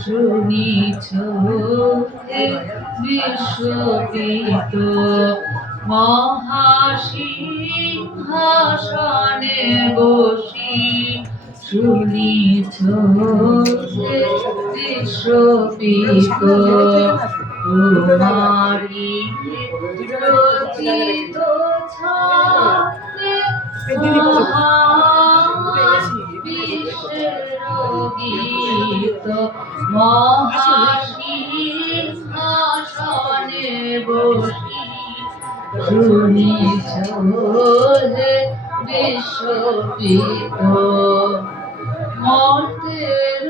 শুনিছ হে বিশ্বপিত মহাসিংহাসনে বসি শুনিছ হে বিশ্বপিত তোমারি রচিত ছন্দে মহাবিশ্বের গীত মহাসিংহাসনে বসি শুনিছ হে বিশ্বপিত মর্তের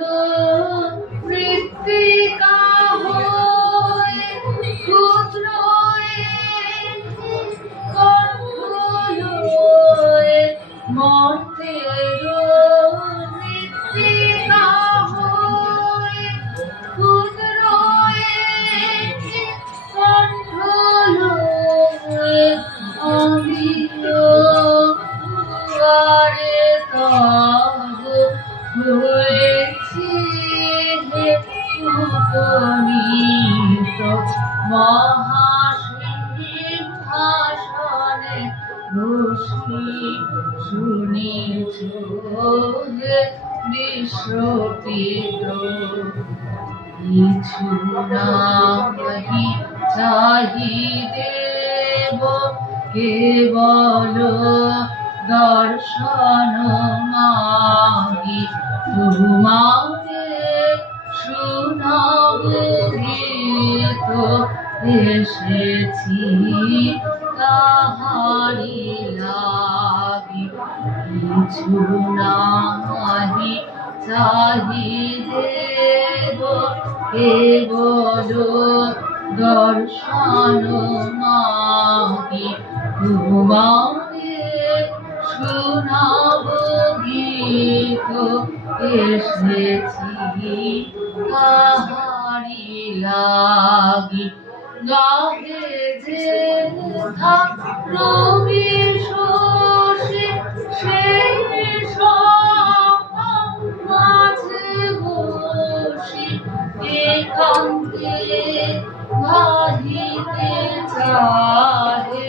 মৃত্তিকা হয়ে ক্ষুদ্র মর্তের মৃত্তিকা হয়ে ক্ষুদ্র দুয়ারে তব হয়েছে হে উপনীত মহাসিংহাসনে বসি শুনিছ হে বিশ্বপিত কিছু নাহি চাহিদেব কেবল দর্শন মাগি তোমারে শুনাব গীত এসেছি তাহারি লাগি কিছু নাহি চাহিদেব কেবল দর্শন মাগি তোমারে শুনাব গীত এসেছি তাহারি লাগি গাহে যে রবি শশী সেই মাঝে বসি একান্তে গাহিতে চাহে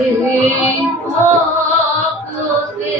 এই ভক্তে